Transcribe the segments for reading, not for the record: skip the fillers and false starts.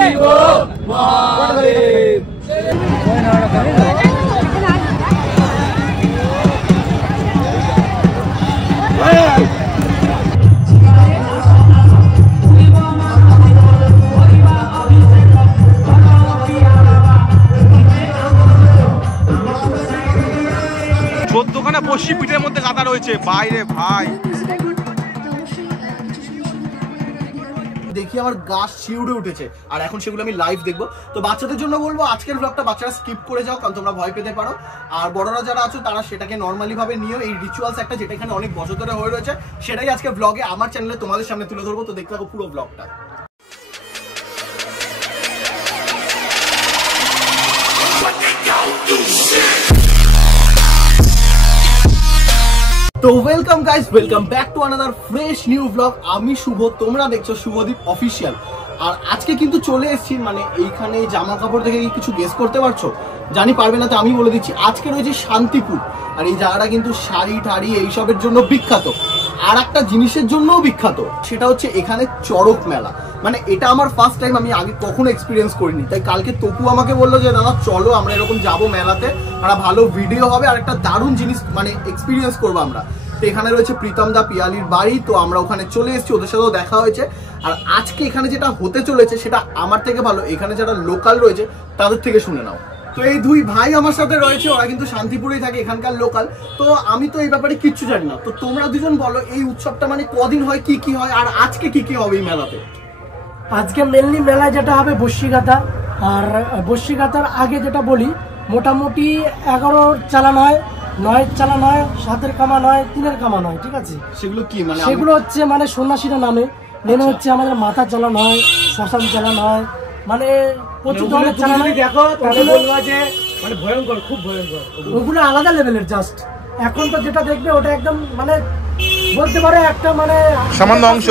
শিব মহাদেব। চোদ্দখানা বসি পিঠের মধ্যে গাদা রয়েছে বাইরে ভাই, দেখি আমার গা শিউরে উঠেছে। আর এখন সেগুলো আমি লাইভ দেখবো। তো বাচ্চাদের জন্য বলবো আজকের ব্লগটা বাচ্চারা স্কিপ করে যাও, কারণ তোমরা ভয় পেতে পারো। আর বড়রা যারা আছো তারা সেটাকে নর্মালি ভাবে নিও। এই রিচুয়ালস একটা যেটা এখানে অনেক বছর ধরে হয়ে রয়েছে, সেটাই আজকে ব্লগে আমার চ্যানেলে তোমাদের সামনে তুলে ধরবো। তো দেখতে থাকো পুরো ব্লগটা। তো welcome guys, welcome back to another fresh new blog. আমি শুভ, তোমরা দেখছো শুভদীপ অফিসিয়াল। আর আজকে কিন্তু চলে এসেছি, মানে এইখানে জামা কাপড় থেকে কিছু গেস করতে পারছো? জানি পারবে না, তো আমি বলে দিচ্ছি। আজকে রয়েছে শান্তিপুর, আর এই জায়গাটা কিন্তু শাড়ি ঠাড়ি এইসবের জন্য বিখ্যাত। আর একটা জিনিসের জন্যও বিখ্যাত, সেটা হচ্ছে এখানে চড়ক মেলা। মানে এটা আমার ফার্স্ট টাইম, আমি আগে কখনো এক্সপিরিয়েন্স করিনি। তাই কালকে তপু আমাকে বললো যে দাদা চলো আমরা এরকম যাবো মেলাতে, আর ভালো ভিডিও হবে আর একটা দারুণ জিনিস মানে এক্সপিরিয়েন্স করবো আমরা। তো এখানে রয়েছে প্রীতম দা পিয়ালির বাড়ি, তো আমরা ওখানে চলে এসেছি, ওদের সাথেও দেখা হয়েছে। আর আজকে এখানে যেটা হতে চলেছে সেটা আমার থেকে ভালো এখানে যারা লোকাল রয়েছে তাদের থেকে শুনে নাও। তো এই দুই ভাই আমার সাথে রয়েছে, ওরা কিন্তু শান্তিপুরেই থাকে, এখানকার লোকাল। তো আমি তো এই ব্যাপারে কিচ্ছু জানি না। তো তোমরা দুজন বলো এই উৎসবটা মানে কদিন হয়, কি কি হয়, আর আজকে কি কি হবে এই মেলাতে? আজকে মেনলি মেলায় যেটা হবে বস্যিগাথা। আর বস্যিগাথার আগে যেটা বলি, মোটামুটি 11 চালান হয়, 9 চালান হয়, 7-এর কামান হয়, 3-এর কামান হয়। ঠিক আছে, সেগুলো কি মানে? সেগুলো হচ্ছে মানে সন্ন্যাসীরা নামে মেনে হচ্ছে আমাদের মাথা চালান হয়, শ্মশান চালান হয়, মানে প্রচুর ধরনের চালান হয়। দেখো তাহলে বলবো যে মানে ভয়ঙ্কর, খুব ভয়ঙ্কর। ওগুলো আলাদা লেভেলের। জাস্ট এখন তো যেটা দেখবে ওটা একদম মানে বলতে পারো একটা মানে সামান্য অংশ,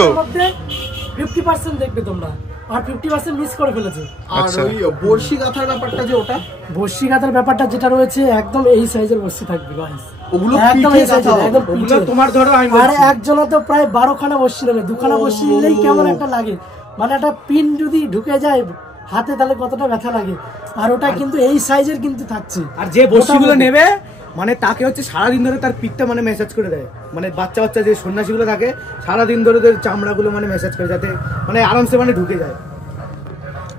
50% দেখবে তোমরা, আর 50% মিস করে ফেলেছে। আর ওই বর্ষি গাথার ব্যাপারটা, যে ওটা বর্ষি গাথার ব্যাপারটা যেটা রয়েছে, একদম এই সাইজের বর্ষি থাকবে গাইস। ওগুলো একদম এই সাইজের, একদম ওগুলো তোমার ধরো আমি আর একজনে তো প্রায় 12খানা বর্ষি নেবে। 2খানা বর্ষি নিলেই কেমন একটা লাগে, মানে একটা পিন যদি ঢুকে যায় হাতে তাহলে কতটা ব্যথা লাগে। আর ওটা কিন্তু এই সাইজের কিন্তু থাকছে। আর যে বর্ষিগুলো নেবে মানে তাকে হচ্ছে সারাদিন ধরে তার পিঠটা মানে ম্যাসাজ করে দেয়। মানে বাচ্চা বাচ্চা যে সন্ন্যাসীগুলো থাকে সারাদিন ধরে তার চামড়াগুলো মানে ম্যাসাজ করে, যাতে মানে আরামসে মানে ঢুকে যায়।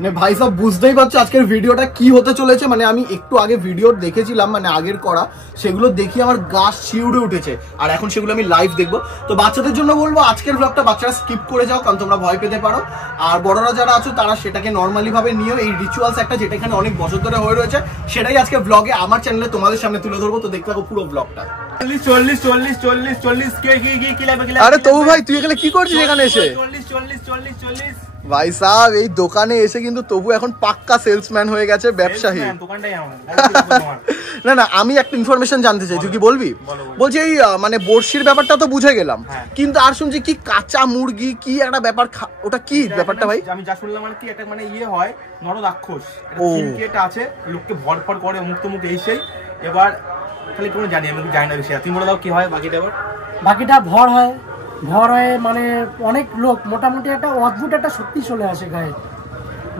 মানে ভাই সব বুঝতেই পারছো আজকের ভিডিওটা কি হতে চলেছে। মানে আমি একটু আগে ভিডিও দেখেছিলাম, মানে আগের করা, সেগুলো দেখি আমার গা শিউরে উঠেছে। আর এখন সেগুলো আমি লাইভ দেখবো। তো বাচ্চাদের জন্য বলবো আজকের ব্লগটা বাচ্চারা স্কিপ করে যাও, কারণ তোমরা ভয় পেতে পারো। আর বড়রা যারা আছো তারা সেটাকে নর্মালি ভাবে নিও। এই রিচুয়ালস একটা যেটা এখানে অনেক বছর ধরে হয়ে রয়েছে, সেটাই আজকে ব্লগে আমার চ্যানেলে তোমাদের সামনে তুলে ধরবো। তো দেখতে থাকো পুরো ব্লগটা। 40 আরে তবু ভাই তুই এখানে কি করছিস এখানে এসে? 40 ভাই সাহেব এই দোকানে এসে কিন্তু তবু এখন পাক্কা সেলসম্যান হয়ে গেছে, ব্যবসায়ী। না না, আমি একটা ইনফরমেশন জানতে চাই, তুই কি বলবি? বলছি এই মানে বর্ষির ব্যাপারটা তো বুঝে গেলাম, কিন্তু আর শুনছি কি কাঁচা মুরগি কি একটা ব্যাপার, ওটা কি ব্যাপারটা ভাই? আমি যা শুনলাম আর কি, একটা মানে ইয়ে হয় নররাক্ষস, এটা আছে, লোককে ভরফর করে মুক্ত মুখ এই সেই। এবার খালি কোনো জানি, আমি জানি না বিষয়, তুমি বলে দাও কি হয় বাকিটা। এবার বাকিটা ভর হয়, ভর হয়ে মানে অনেক লোক, মোটামুটি একটা অদ্ভুত একটা শক্তি চলে আসে গায়ে।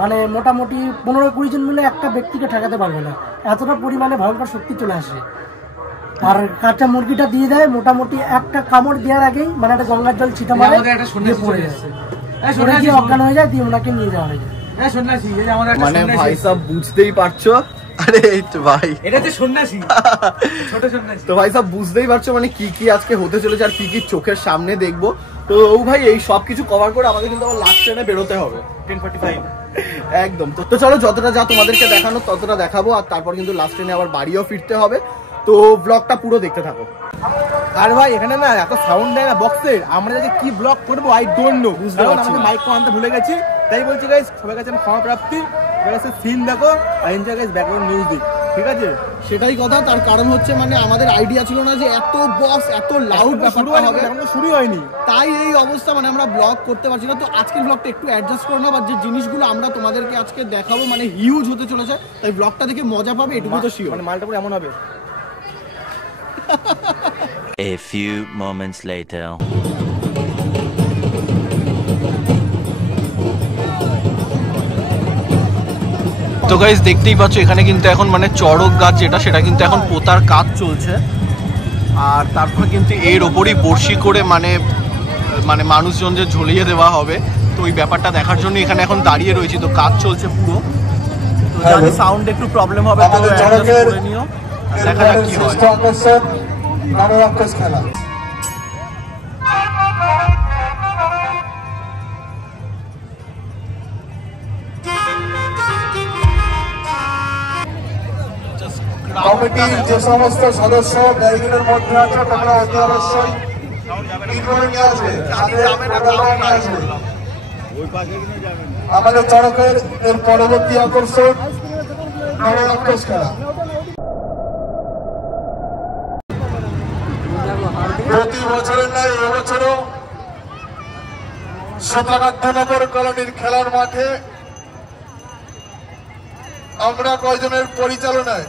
মানে মোটামুটি 15-20 জন মিলে একটা ব্যক্তিকে ঠেকাতে পারবে না, এতটা পরিমাণে ভয়ঙ্কর শক্তি চলে আসে। আর কাঁচা মুরগিটা দিয়ে দেয়, মোটামুটি একটা কামড় দেওয়ার আগেই মানে একটা গঙ্গার জল ছিটা মারে, পড়ে যায়, অজ্ঞান হয়ে যায়, দিয়ে ওনাকে নিয়ে যাওয়া হয়ে যায়। মানে ভাই সব বুঝতেই পারছো। আরে এই তো ভাই, এটা তো সন্ন্যাসী, ছোট সন্ন্যাসী। তো ভাই সব বুঝতেই পারছো মানে কি কি আজকে হতে চলেছে আর কি কি চোখের সামনে দেখবো। তো ও ভাই এই সব কিছু কভার করে আমাদের কিন্তু আবার লাস্ট ট্রেনে বেরোতে হবে 10:45 একদম। তো চলো যতটা যা তোমাদেরকে দেখানো ততটা দেখাবো, আর তারপর কিন্তু লাস্ট ট্রেনে আবার বাড়িও ফিরতে হবে। তো ব্লগটা পুরো দেখতে থাকো। আর ভাই এখানে না এত সাউন্ড দেয় না বক্সের, আমরা যদি কি ব্লগ করবো আই ডোন্ট নো, বুঝতে পারছি না, মাইক আনতে ভুলে গেছি। তাই বলছি গাইস, সবার কাছে আমি ক্ষমা প্রাপ্তি, সবার কাছে সিন দেখো আর এনজয় গাইস ব্যাকগ্রাউন্ড মিউজিক, ঠিক আছে? সেটাই কথা। তার কারণ হচ্ছে মানে আমাদের আইডিয়া ছিল না যে এত বক্স এত লাউড ব্যাপারটা হবে, এখন শুরু হয়নি, তাই এই অবস্থা, মানে আমরা ব্লগ করতে পারছি না। তো আজকের ব্লগটা একটু অ্যাডজাস্ট করে নাও, বা যে জিনিসগুলো আমরা তোমাদেরকে আজকে দেখাবো মানে হিউজ হতে চলেছে, তাই ব্লগটা দেখে মজা পাবে এটুকু তো শিওর। মানে মালটা পুরো এমন হবে। A few moments later. তো গাইস দেখতেই পাচ্ছ এখানে কিন্তু এখন মানে চড়ক গাছ যেটা সেটা কিন্তু এখন পোতার কাজ চলছে। আর তারপর কিন্তু এর ওপরই বর্ষি করে মানে মানুষজনদের ঝুলিয়ে দেওয়া হবে। তো ওই ব্যাপারটা দেখার জন্য এখানে এখন দাঁড়িয়ে রয়েছি। তো কাজ চলছে পুরো, তো জানি সাউন্ড একটু প্রবলেম হবে, তো অ্যাডজাস্ট করে নিও, দেখা যাক কি হয়। খেলা কমিটির যে সমস্ত সদস্য ব্যারিকেডের মধ্যে আছে তোমরা অতি অবশ্যই আমাদের চড়কের এর পরবর্তী আকর্ষণ নবরাক্ষস খেলা। প্রতি বছরের নয় এবছরও সুতানাথনগর কলোনির খেলার মাঠে আমরা কয়জনের পরিচালনায়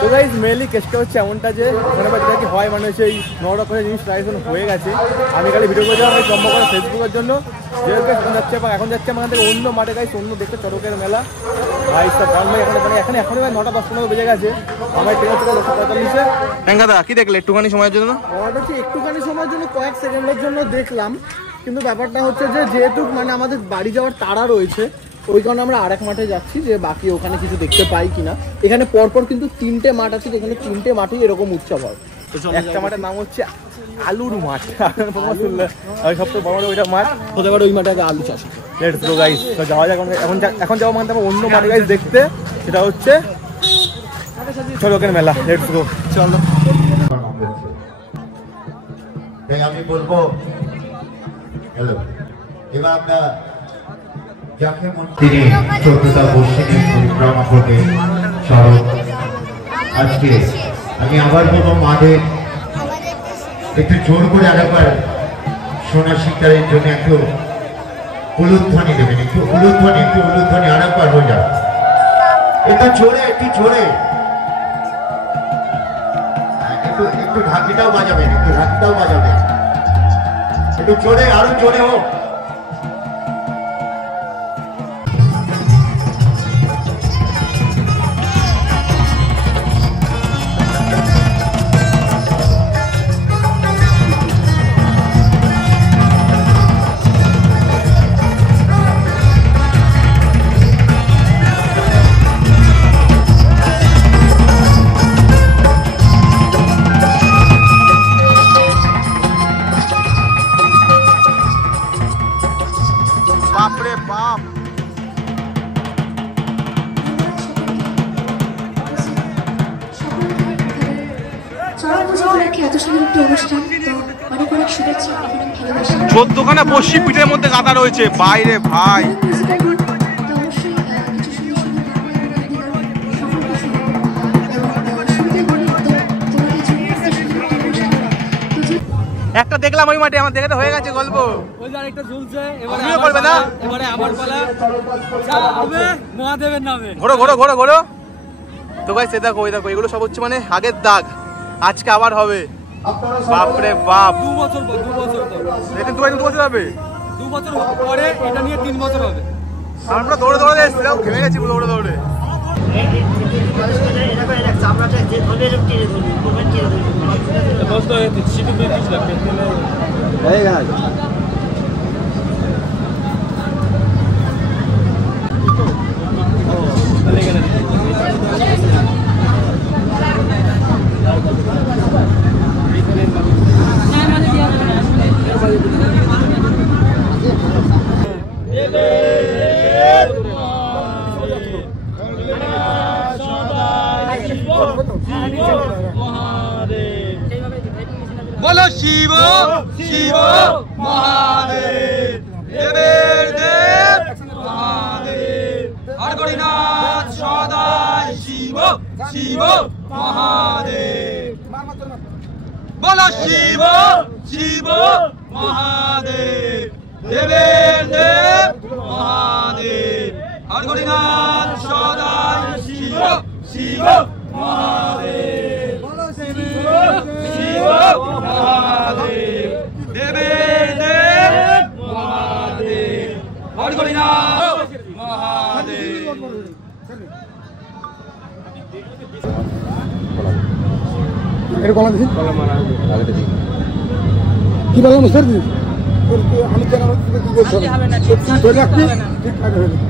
তো গাইস মেনলি কেসটা হচ্ছে এমনটা যে মানে যেটা কি হয় মানে হচ্ছে এই নরকমের জিনিস ট্রাইশন হয়ে গেছে। আমি খালি ভিডিও করে যাওয়া সম্ভব করে ফেসবুকের জন্য যেহেতু এখন যাচ্ছে বা এখন যাচ্ছে আমাদের অন্য মাঠে গাইস অন্য দেখতে চড়কের মেলা ভাই সব কারণ ভাই এখন এখন 9:10 বেজে গেছে। আমার ট্রেন হচ্ছে 10:45-এ। দাদা কি দেখলে একটুখানি সময়ের জন্য? ওটা হচ্ছে একটুখানি সময়ের জন্য কয়েক সেকেন্ডের জন্য দেখলাম, কিন্তু ব্যাপারটা হচ্ছে যে যেহেতু মানে আমাদের বাড়ি যাওয়ার তাড়া রয়েছে ওই কারণে আমরা আরেক মাঠে যাচ্ছি যে বাকি ওখানে কিছু দেখতে পাই কিনা। এখানে পরপর কিন্তু 3টে মাঠ আছে, যেখানে 3টে মাঠেই এরকম উৎসব হয়। একটা মাঠের নাম হচ্ছে আলুর মাঠ, সবচেয়ে বড় ওইটা মাঠ হতে পারে, ওই মাঠে আগে আলু চাষ। লেটস গো গাইস, তো যাওয়া যাক। এখন যাওয়া মানে অন্য মাঠে গাইস দেখতে, সেটা হচ্ছে চড়কের মেলা। লেটস গো, চলো। তাই আমি বলবো হ্যালো, এবার আমরা যাকে তিনি 14টা বর্ষিনী পরিক্রমা করবে সড়ক। আজকে আমি আবার বলবো মাঠে একটু জোর করে আরেকবার সোনা শিকারের জন্য একটু উলুধ্বনি দেবেন, একটু উলুধ্বনি আরেকবার হয়ে যাবে, একটু জোরে একটু ঢাকিটাও বাজাবেন, একটু জোরে, আরো জোরে হোক। চোদ্দখানা বর্ষি পিঠের মধ্যে গাদা রয়েছে বাইরে ভাই। একটা দেখলাম ওই মাঠে, আমার দেখে তো হয়ে গেছে গল্প। ওই যে আরেকটা ঝুলছে, তুমিও করবে না? এবারে আমার পালা। যা হবে মহাদেবের নামে। ঘোরো ঘোরো ঘোরো ঘোরো। তো গাইস এই দেখো এগুলো সব হচ্ছে মানে আগের দাগ, আজকে আবার হবে। বাপরে বাপ, 2 বছর পর এটা 2 বছর হবে, 2 বছর পরে এটা নিয়ে 3 বছর হবে। আমরা দৌড়ে দৌড়ে এসেছিলাম, ঘেমে গেছি দৌড়ে দৌড়ে। বলো শিব শিব মহাদেব, দেবের দেব মহাদেব, আর গরিনাথ সদাই শিব শিব মহাদেব। বলো শিব শিব মহাদেব, দেবের দেব মহাদেব, আর গরিনাথ সদাই শিব শিব মহাদেব। শিব মহাদেব, দেবের দেব মহাদেব, আর গরিনাথ মহাদেব। কি বললাম স্যার, আমি কেন ধরে রাখবি, ঠিকঠাক হয়ে যাবে,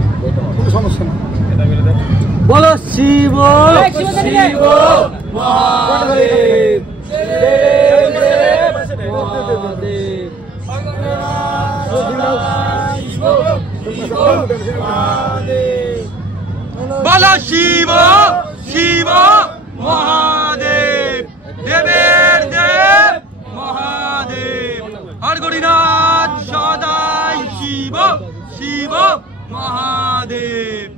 কোনো সমস্যা না। বলো শিব শিব মহাদেব, বলো শিব শিব মহাদেব, দেবের দেব মহাদেব, আর গরিনাথ সদাই শিব শিব মহাদেব।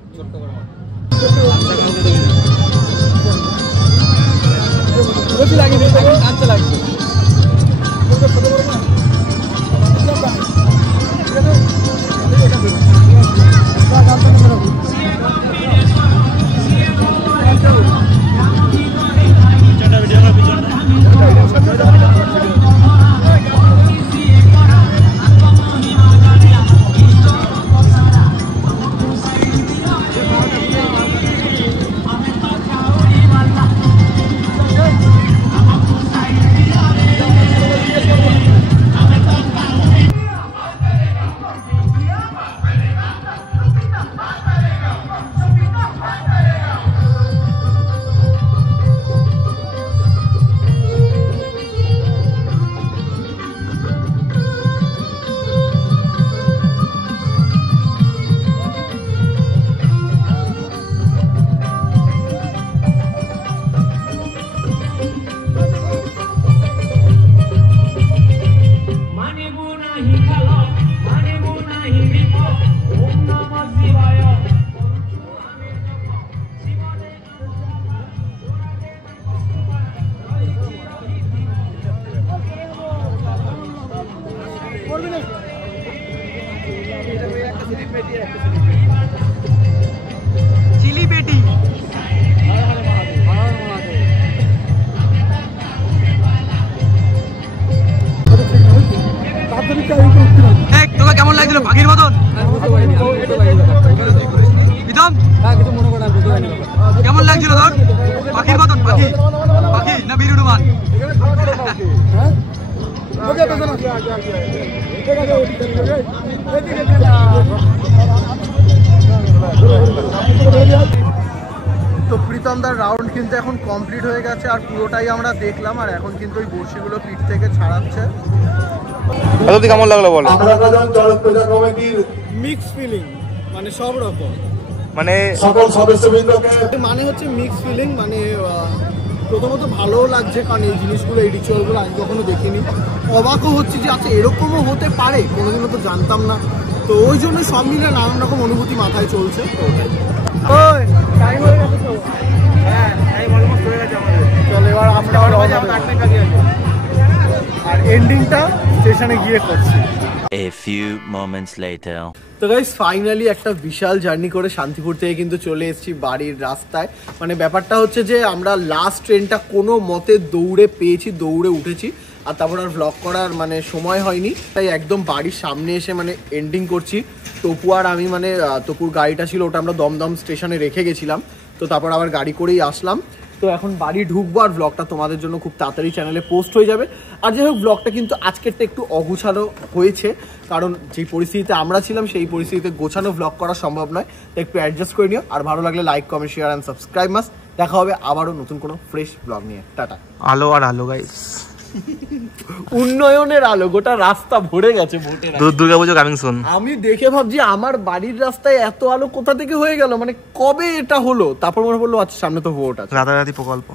চিলি পেটি তোকে কেমন লাগছিল পাখির মতন? প্রীতম কেমন লাগছিল তোর পাখির মতন? পাখি পাখি না বিরুডুমান? তো প্রীতমদার রাউন্ড কিন্তু এখন কমপ্লিট হয়ে গেছে আর পুরোটাই আমরা দেখলাম, আর এখন কিন্তু ওই বড়শিগুলো পিঠ থেকে ছাড়াচ্ছে। কেমন লাগলো বলো? মিক্স ফিলিং, মানে সব রকম, মানে সকল সদস্যবৃন্দকে মানে হচ্ছে মিক্স ফিলিং। মানে প্রথমত ভালোও লাগছে, কারণ এই জিনিসগুলো, এই রিচুয়ালগুলো আমি কখনো দেখিনি। অবাকও হচ্ছে যে আচ্ছা এরকমও হতে পারে, কোনোদিনও তো জানতাম না। তো ওই জন্য সব মিলে নানান রকম অনুভূতি মাথায় চলছে। চলো এবার আমরা আর এন্ডিংটা স্টেশনে গিয়ে করছি। A few moments later. তো গাইস ফাইনালি একটা বিশাল জার্নি করে শান্তিপুর থেকে কিন্তু চলে এসেছি বাড়ির রাস্তায়। মানে ব্যাপারটা হচ্ছে যে আমরা লাস্ট ট্রেনটা কোনো মতে দৌড়ে পেয়েছি, দৌড়ে উঠেছি, আর তারপর আর ভ্লগ করার মানে সময় হয়নি, তাই একদম বাড়ির সামনে এসে মানে এন্ডিং করছি। তপু আর আমি মানে তপুর গাড়িটা ছিল ওটা আমরা দমদম স্টেশনে রেখে গেছিলাম, তো তারপর আবার গাড়ি করেই আসলাম। তো এখন বাড়ি ঢুকবো আর ব্লগটা তোমাদের জন্য খুব তাড়াতাড়ি চ্যানেলে পোস্ট হয়ে যাবে। আর যাই হোক ব্লগটা কিন্তু আজকেরটা একটু অগুছালো হয়েছে, কারণ যেই পরিস্থিতিতে আমরা ছিলাম সেই পরিস্থিতিতে গোছানো ব্লগ করা সম্ভব নয়, তো একটু অ্যাডজাস্ট করে নিও। আর ভালো লাগলে like, comment, share and subscribe must. দেখা হবে আবারও নতুন কোনো ফ্রেশ ব্লগ নিয়ে। টাটা। আলো আর আলো গাইস, উন্নয়নের আলো, গোটা রাস্তা ভরে গেছে ভোটের আলো। Durga Puja coming soon. আমি দেখে ভাবছি আমার বাড়ির রাস্তায় এত আলো কোথা থেকে হয়ে গেল, মানে কবে এটা হলো? তারপর মনে পড়লো আচ্ছা সামনে তো ভোট আছে। রাতারাতি প্রকল্প।